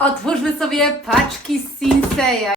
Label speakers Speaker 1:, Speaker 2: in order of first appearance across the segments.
Speaker 1: Otwórzmy sobie paczki z Sinseya.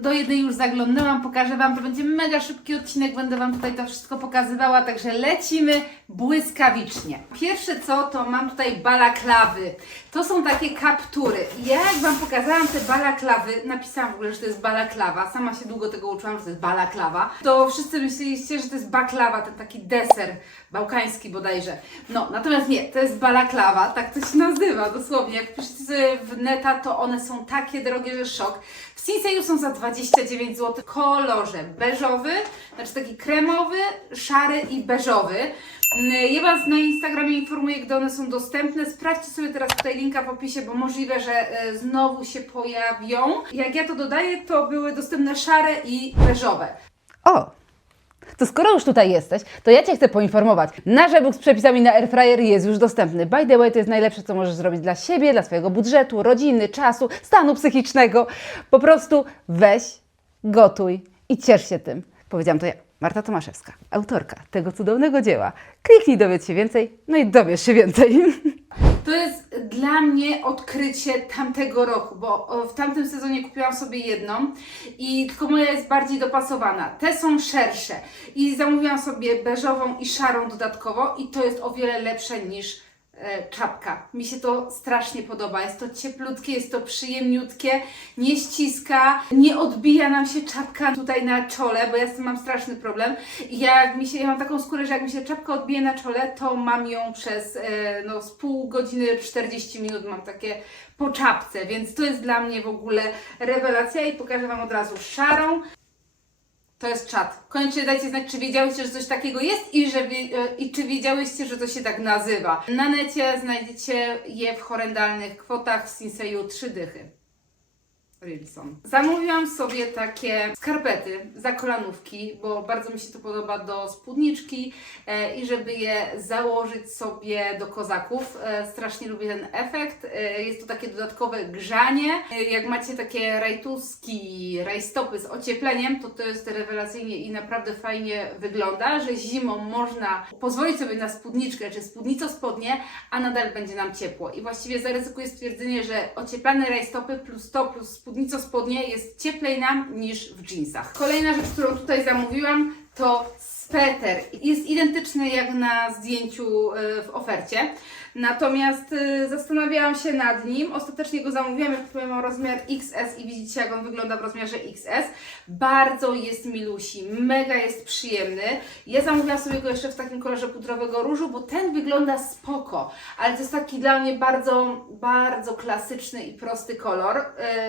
Speaker 1: Do jednej już zaglądnęłam, pokażę Wam, to będzie mega szybki odcinek, będę Wam tutaj to wszystko pokazywała, także lecimy błyskawicznie. Pierwsze co, to mam tutaj balaklawy. To są takie kaptury. Ja jak Wam pokazałam te balaklawy, napisałam w ogóle, że to jest balaklawa, sama się długo tego uczyłam, że to jest balaklawa, to wszyscy myśleliście, że to jest baklawa, ten taki deser bałkański bodajże. No, natomiast nie, to jest balaklawa, tak to się nazywa dosłownie. Jak piszecie sobie w neta, to one są takie drogie, że szok. W Sinseju są za 29 zł kolorze beżowy, znaczy taki kremowy, szary i beżowy. Mm, Ja Was na Instagramie informuję, gdy one są dostępne. Sprawdźcie sobie teraz tutaj linka w opisie, bo możliwe, że e, znowu się pojawią. Jak ja to dodaję, to były dostępne szare i beżowe.
Speaker 2: O! To skoro już tutaj jesteś, to ja Cię chcę poinformować. Nasz e-book z przepisami na Airfryer jest już dostępny. By the way, to jest najlepsze, co możesz zrobić dla siebie, dla swojego budżetu, rodziny, czasu, stanu psychicznego. Po prostu weź, gotuj i ciesz się tym. Powiedziałam to ja, Marta Tomaszewska, autorka tego cudownego dzieła. Kliknij, dowiedz się więcej, no i dowiesz się więcej.
Speaker 1: To jest dla mnie odkrycie tamtego roku, bo w tamtym sezonie kupiłam sobie jedną i tylko moja jest bardziej dopasowana. Te są szersze i zamówiłam sobie beżową i szarą dodatkowo i to jest o wiele lepsze niż czapka. Mi się to strasznie podoba. Jest to cieplutkie, jest to przyjemniutkie, nie ściska, nie odbija nam się czapka tutaj na czole, bo ja z tym mam straszny problem. Jak mi się, ja mam taką skórę, że jak mi się czapka odbije na czole, to mam ją przez e, no, z pół godziny, 40 minut mam takie po czapce, więc to jest dla mnie w ogóle rewelacja i pokażę Wam od razu szarą. To jest czat. Koniecznie dajcie znać, czy wiedziałyście, że coś takiego jest i, że e, i czy wiedziałyście, że to się tak nazywa. Na necie znajdziecie je w horrendalnych kwotach w Sinseju 3 dychy. Zamówiłam sobie takie skarpety za kolanówki, bo bardzo mi się to podoba do spódniczki e, i żeby je założyć sobie do kozaków. E, strasznie lubię ten efekt. E, jest to takie dodatkowe grzanie. E, jak macie takie rajtuski, rajstopy z ociepleniem, to to jest rewelacyjnie i naprawdę fajnie wygląda, że zimą można pozwolić sobie na spódniczkę czy spódnico spodnie, a nadal będzie nam ciepło. I właściwie zaryzykuję stwierdzenie, że ocieplane rajstopy plus to plus spódnico spodnie jest cieplej nam niż w jeansach. Kolejna rzecz, którą tutaj zamówiłam to sweter. Jest identyczny jak na zdjęciu y, w ofercie. Natomiast y, zastanawiałam się nad nim. Ostatecznie go zamówiłam, jak powiem mam rozmiar XS i widzicie jak on wygląda w rozmiarze XS. Bardzo jest milusi, mega jest przyjemny. Ja zamówiłam sobie go jeszcze w takim kolorze pudrowego różu, bo ten wygląda spoko, ale to jest taki dla mnie bardzo, bardzo klasyczny i prosty kolor.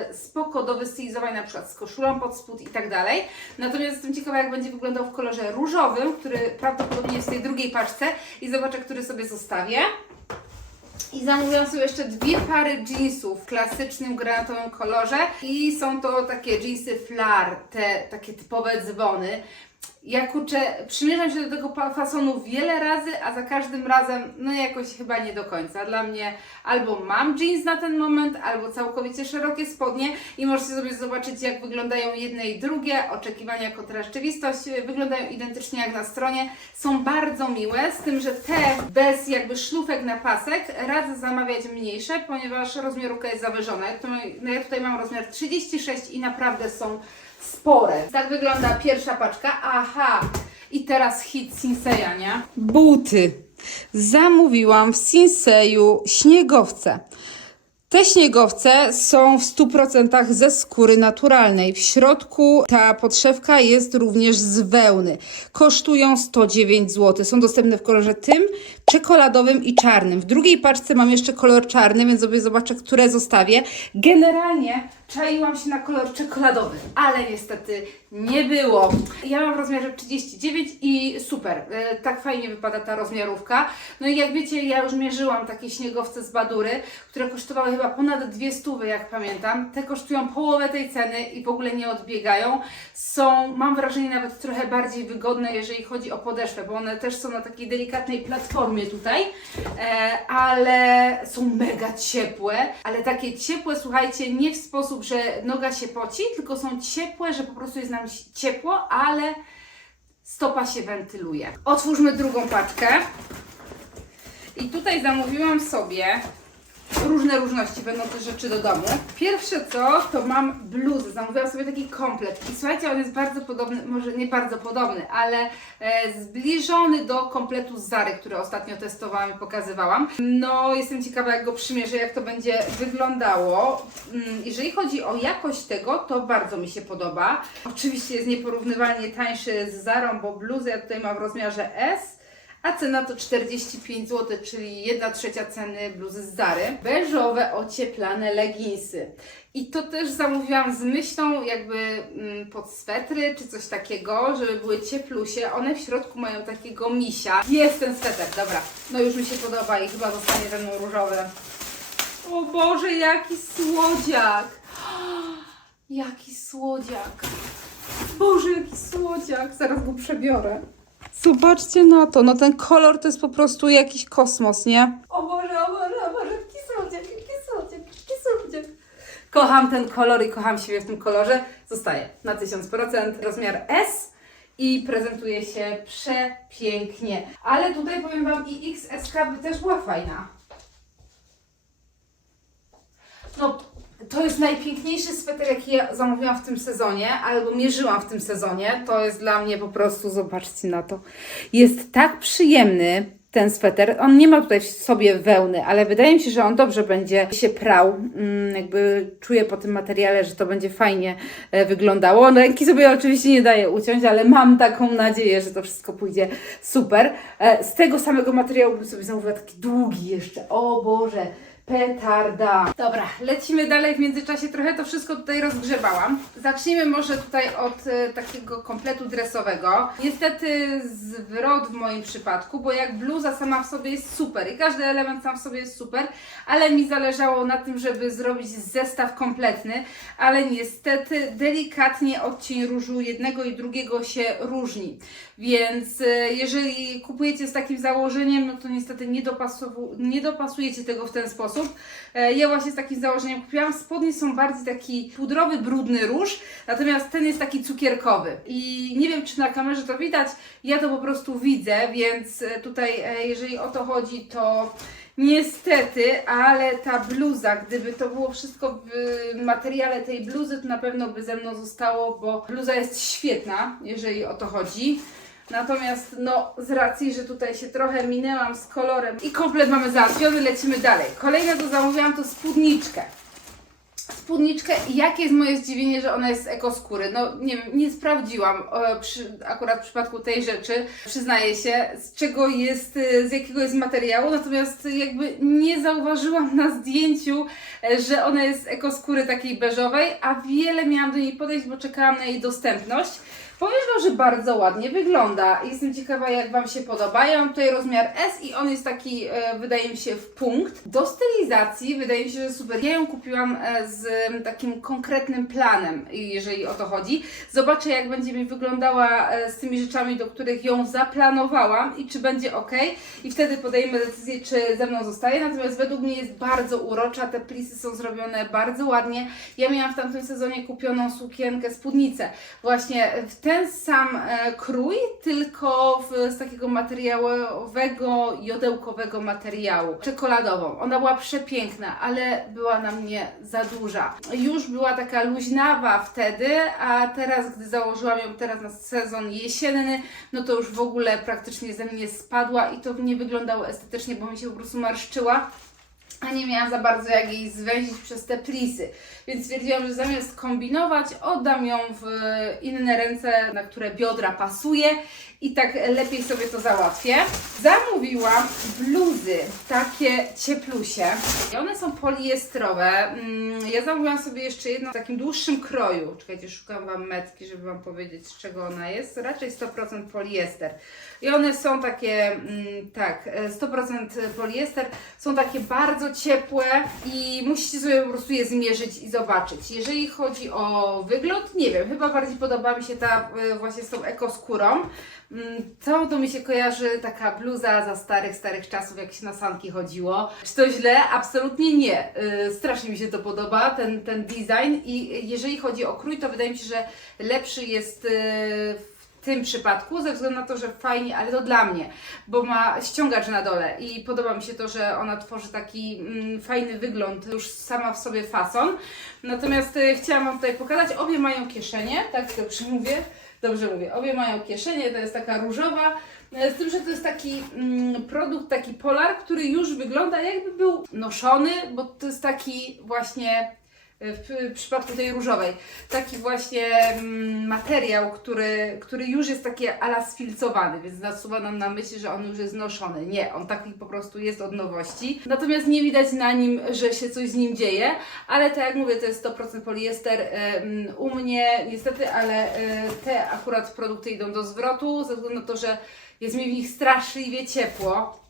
Speaker 1: Y, spoko do wystylizowania na przykład z koszulą pod spód i tak dalej. Natomiast jestem ciekawa jak będzie wyglądał w kolorze różowym, który prawdopodobnie jest w tej drugiej paczce i zobaczę, który sobie zostawię. I zamówiłam sobie jeszcze dwie pary jeansów w klasycznym granatowym kolorze i są to takie jeansy flar, te takie typowe dzwony. Ja kurczę, przymierzam się do tego fasonu wiele razy, a za każdym razem, no jakoś chyba nie do końca. Dla mnie albo mam jeans na ten moment, albo całkowicie szerokie spodnie i możecie sobie zobaczyć, jak wyglądają jedne i drugie. Oczekiwania kontra rzeczywistość y, wyglądają identycznie jak na stronie. Są bardzo miłe, z tym, że te bez jakby szlufek na pasek radzę zamawiać mniejsze, ponieważ rozmiarówka jest zawyżona. Ja tutaj, no ja tutaj mam rozmiar 36 i naprawdę są spore. Tak wygląda pierwsza paczka. Aha, i teraz hit Sinseya, nie?
Speaker 2: Buty. Zamówiłam w Sinseju śniegowce. Te śniegowce są w 100% ze skóry naturalnej. W środku ta podszewka jest również z wełny. Kosztują 109 zł. Są dostępne w kolorze tym, czekoladowym i czarnym. W drugiej paczce mam jeszcze kolor czarny, więc sobie zobaczę, które zostawię.
Speaker 1: Generalnie czaiłam się na kolor czekoladowy, ale niestety nie było. Ja mam w rozmiarze 39 i super, e, tak fajnie wypada ta rozmiarówka. No i jak wiecie, ja już mierzyłam takie śniegowce z Badury, które kosztowały chyba ponad dwie stówy, jak pamiętam. Te kosztują połowę tej ceny i w ogóle nie odbiegają. Są, mam wrażenie, nawet trochę bardziej wygodne, jeżeli chodzi o podeszwę, bo one też są na takiej delikatnej platformie tutaj, e, ale są mega ciepłe, ale takie ciepłe, słuchajcie, nie w sposób, że noga się poci, tylko są ciepłe, że po prostu jest nam ciepło, ale stopa się wentyluje. Otwórzmy drugą paczkę. I tutaj zamówiłam sobie różne różności, będą te rzeczy do domu. Pierwsze co, to mam bluzę. Zamówiłam sobie taki komplet. I słuchajcie, on jest bardzo podobny, może nie bardzo podobny, ale e, zbliżony do kompletu z Zary, który ostatnio testowałam i pokazywałam. No, jestem ciekawa, jak go przymierzę, jak to będzie wyglądało. Mm, Jeżeli chodzi o jakość tego, to bardzo mi się podoba. Oczywiście jest nieporównywalnie tańszy z Zarą, bo bluzę ja tutaj mam w rozmiarze S a cena to 45 zł, czyli 1 trzecia ceny bluzy z Zary. Beżowe ocieplane leginsy. I to też zamówiłam z myślą jakby mm, pod swetry czy coś takiego, żeby były cieplusie. One w środku mają takiego misia. Jest ten sweter, dobra. No już mi się podoba i chyba zostanie mną różowy. O Boże, jaki słodziak! Jaki słodziak! Boże, jaki słodziak! Zaraz go przebiorę. Zobaczcie na to, no ten kolor to jest po prostu jakiś kosmos, nie? O Boże, o Boże, o Boże, jaki słodziak, jaki słodziak, jaki. Kocham ten kolor i kocham siebie w tym kolorze. Zostaje na 1000%, rozmiar S i prezentuje się przepięknie. Ale tutaj powiem Wam i XSK by też była fajna. No, to jest najpiękniejszy sweter, jaki ja zamówiłam w tym sezonie, albo mierzyłam w tym sezonie. To jest dla mnie po prostu, zobaczcie na to. Jest tak przyjemny ten sweter. On nie ma tutaj w sobie wełny, ale wydaje mi się, że on dobrze będzie się prał. Mm, jakby czuję po tym materiale, że to będzie fajnie e, wyglądało. No, Ręki sobie oczywiście nie daję uciąć, ale mam taką nadzieję, że to wszystko pójdzie super. E, z tego samego materiału bym sobie zamówiła taki długi jeszcze. O Boże! Petarda. Dobra, lecimy dalej. W międzyczasie trochę to wszystko tutaj rozgrzebałam. Zacznijmy może tutaj od e, takiego kompletu dresowego. Niestety zwrot w moim przypadku, bo jak bluza sama w sobie jest super i każdy element sam w sobie jest super, ale mi zależało na tym, żeby zrobić zestaw kompletny, ale niestety delikatnie odcień różu jednego i drugiego się różni. Więc e, jeżeli kupujecie z takim założeniem, no to niestety nie, dopasowu- nie dopasujecie tego w ten sposób. E, Ja właśnie z takim założeniem kupiłam. Spodnie są bardziej taki pudrowy, brudny róż, natomiast ten jest taki cukierkowy. I nie wiem, czy na kamerze to widać, ja to po prostu widzę, więc e, tutaj, e, jeżeli o to chodzi, to niestety, ale ta bluza, gdyby to było wszystko w materiale tej bluzy, to na pewno by ze mną zostało, bo bluza jest świetna, jeżeli o to chodzi. Natomiast no, z racji, że tutaj się trochę minęłam z kolorem i komplet mamy załatwiony, lecimy dalej. Kolejne co zamówiłam to spódniczkę. Spódniczkę jakie jest moje zdziwienie, że ona jest z ekoskóry. No nie wiem, nie sprawdziłam e, przy, akurat w przypadku tej rzeczy, przyznaję się, z czego jest, e, z jakiego jest materiału, natomiast jakby nie zauważyłam na zdjęciu, e, że ona jest z ekoskóry takiej beżowej, a wiele miałam do niej podejść, bo czekałam na jej dostępność. Powiem Wam, że bardzo ładnie wygląda. Jestem ciekawa, jak Wam się podoba. Ja mam tutaj rozmiar S i on jest taki, e, wydaje mi się, w punkt. Do stylizacji wydaje mi się, że super. Ja ją kupiłam e, z takim konkretnym planem, jeżeli o to chodzi. Zobaczę, jak będzie mi wyglądała e, z tymi rzeczami, do których ją zaplanowałam i czy będzie ok. I wtedy podejmę decyzję, czy ze mną zostaje. Natomiast według mnie jest bardzo urocza. Te plisy są zrobione bardzo ładnie. Ja miałam w tamtym sezonie kupioną sukienkę, spódnicę. Właśnie w ten sam e, krój, tylko w, z takiego materiałowego, jodełkowego materiału, czekoladową. Ona była przepiękna, ale była na mnie za duża. Już była taka luźnawa wtedy, a teraz, gdy założyłam ją teraz na sezon jesienny, no to już w ogóle praktycznie ze mnie spadła i to nie wyglądało estetycznie, bo mi się po prostu marszczyła a nie miałam za bardzo jak jej zwęzić przez te plisy. Więc stwierdziłam, że zamiast kombinować, oddam ją w inne ręce, na które biodra pasuje i tak lepiej sobie to załatwię. Zamówiłam bluzy, takie cieplusie. I one są poliestrowe. Mm, Ja zamówiłam sobie jeszcze jedną w takim dłuższym kroju. Czekajcie, szukam Wam metki, żeby Wam powiedzieć, z czego ona jest. Raczej 100% poliester. I one są takie, mm, tak, e, 100% poliester, są takie bardzo ciepłe i musicie sobie po prostu je zmierzyć i zobaczyć. Jeżeli chodzi o wygląd, nie wiem, chyba bardziej podoba mi się ta e, właśnie z tą ekoskórą. Mm, Całą to mi się kojarzy taka bluza za starych, starych czasów, jak się na sanki chodziło. Czy to źle? Absolutnie nie. E, Strasznie mi się to podoba, ten, ten design i jeżeli chodzi o krój, to wydaje mi się, że lepszy jest e, w tym przypadku, ze względu na to, że fajnie, ale to dla mnie, bo ma ściągacz na dole i podoba mi się to, że ona tworzy taki mm, fajny wygląd, już sama w sobie fason. Natomiast y, chciałam Wam tutaj pokazać, obie mają kieszenie, tak dobrze mówię, dobrze mówię, obie mają kieszenie, to jest taka różowa, e, z tym, że to jest taki mm, produkt, taki polar, który już wygląda jakby był noszony, bo to jest taki właśnie w przypadku tej różowej, taki właśnie mm, materiał, który, który już jest takie ala sfilcowany, więc nasuwa nam na myśl, że on już jest noszony. Nie, on taki po prostu jest od nowości. Natomiast nie widać na nim, że się coś z nim dzieje, ale tak jak mówię, to jest 100% poliester. Em, U mnie niestety, ale e, te akurat produkty idą do zwrotu, ze względu na to, że jest mi w nich straszliwie ciepło.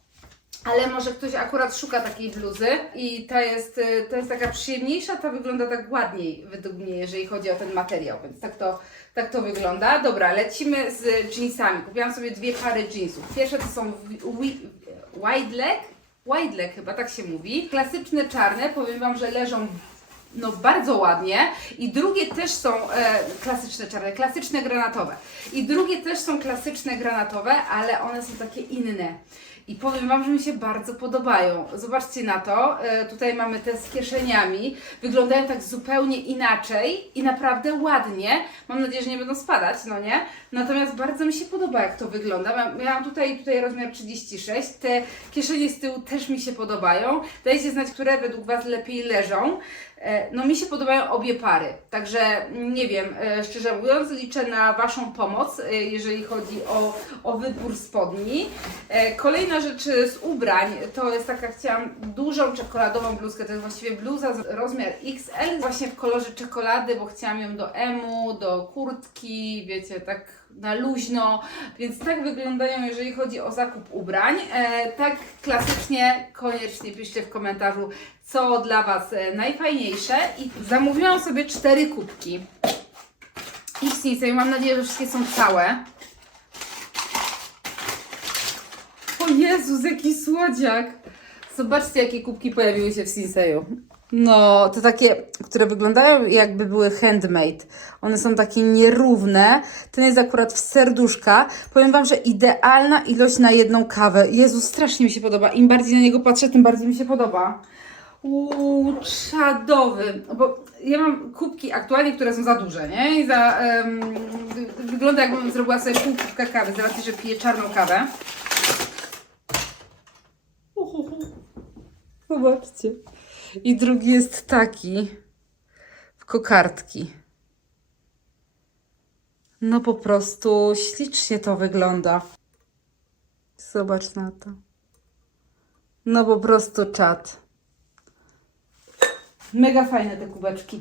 Speaker 1: Ale może ktoś akurat szuka takiej bluzy i ta jest, y, ta jest taka przyjemniejsza, ta wygląda tak ładniej według mnie, jeżeli chodzi o ten materiał, więc tak to, tak to wygląda. Dobra, lecimy z jeansami. Kupiłam sobie dwie pary jeansów. Pierwsze to są wi- wi- wide leg, wide leg chyba tak się mówi. Klasyczne czarne, powiem Wam, że leżą no bardzo ładnie i drugie też są e, klasyczne czarne, klasyczne granatowe. I drugie też są klasyczne granatowe, ale one są takie inne. I powiem Wam, że mi się bardzo podobają. Zobaczcie na to. E, tutaj mamy te z kieszeniami. Wyglądają tak zupełnie inaczej i naprawdę ładnie. Mam nadzieję, że nie będą spadać, no nie? Natomiast bardzo mi się podoba, jak to wygląda. Miałam tutaj, tutaj rozmiar 36. Te kieszenie z tyłu też mi się podobają. Dajcie znać, które według Was lepiej leżą. E, No mi się podobają obie pary, także nie wiem, e, szczerze mówiąc liczę na Waszą pomoc, e, jeżeli chodzi o, o wybór spodni. Kolejna rzecz z ubrań, to jest taka, chciałam dużą czekoladową bluzkę, to jest właściwie bluza rozmiar XL, właśnie w kolorze czekolady, bo chciałam ją do emu, do kurtki, wiecie, tak na luźno, więc tak wyglądają, jeżeli chodzi o zakup ubrań. E, tak klasycznie, koniecznie piszcie w komentarzu, co dla Was e, najfajniejsze. I zamówiłam sobie cztery kubki. I w Sinsei, mam nadzieję, że wszystkie są całe. O Jezus, jaki słodziak! Zobaczcie, jakie kubki pojawiły się w Sinseju. No, to takie, które wyglądają jakby były handmade. One są takie nierówne. Ten jest akurat w serduszka. Powiem Wam, że idealna ilość na jedną kawę. Jezu, strasznie mi się podoba. Im bardziej na niego patrzę, tym bardziej mi się podoba. Uuu, czadowy. Bo ja mam kubki aktualnie, które są za duże, nie? I za, wy- wygląda jakbym zrobiła sobie pół kubka kawy, z racji, że piję czarną kawę. Zobaczcie. I drugi jest taki. W kokardki. No po prostu ślicznie to wygląda. Zobacz na to. No po prostu czad. Mega fajne te kubeczki.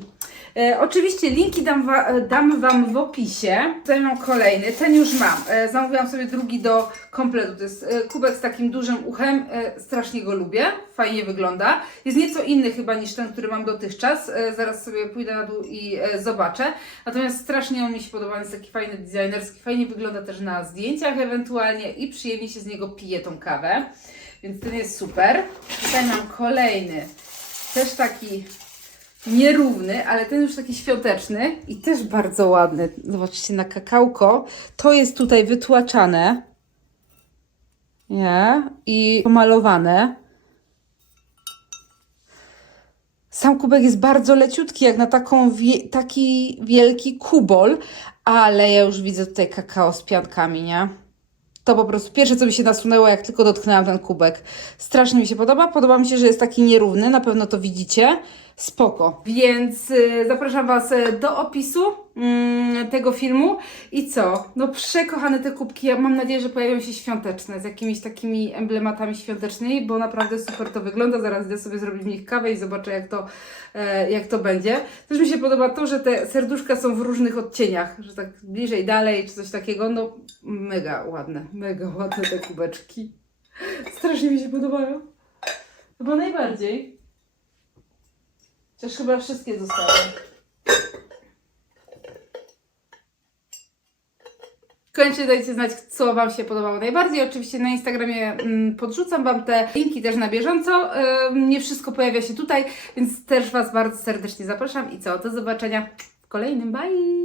Speaker 1: E, oczywiście linki dam, wa, e, dam Wam w opisie. Tutaj mam kolejny, ten już mam. E, zamówiłam sobie drugi do kompletu. To jest e, kubek z takim dużym uchem. E, strasznie go lubię, fajnie wygląda. Jest nieco inny chyba niż ten, który mam dotychczas. E, zaraz sobie pójdę na dół i e, zobaczę. Natomiast strasznie on mi się podoba, jest taki fajny, designerski. Fajnie wygląda też na zdjęciach ewentualnie i przyjemnie się z niego pije tą kawę. Więc ten jest super. Tutaj mam kolejny. Też taki nierówny, ale ten już taki świąteczny i też bardzo ładny. Zobaczcie na kakałko. To jest tutaj wytłaczane. Nie? I pomalowane. Sam kubek jest bardzo leciutki, jak na taką wie, taki wielki kubol, ale ja już widzę tutaj kakao z piankami, nie? To po prostu pierwsze, co mi się nasunęło, jak tylko dotknęłam ten kubek. Strasznie mi się podoba. Podoba mi się, że jest taki nierówny, na pewno to widzicie. Spoko. Więc y, zapraszam Was y, do opisu mm, tego filmu. I co? No przekochane te kubki. Ja mam nadzieję, że pojawią się świąteczne, z jakimiś takimi emblematami świątecznymi, bo naprawdę super to wygląda. Zaraz idę sobie zrobić w nich kawę i zobaczę, jak to, e, jak to będzie. Też mi się podoba to, że te serduszka są w różnych odcieniach, że tak bliżej, dalej, czy coś takiego. No mega ładne, mega ładne te kubeczki. Strasznie mi się podobają. Chyba najbardziej. Chociaż chyba wszystkie zostały. Koniecznie dajcie znać, co Wam się podobało najbardziej. Oczywiście na Instagramie mm, podrzucam Wam te linki też na bieżąco. Nie wszystko pojawia się tutaj, więc też Was bardzo serdecznie zapraszam. I co? Do zobaczenia w kolejnym. Bye!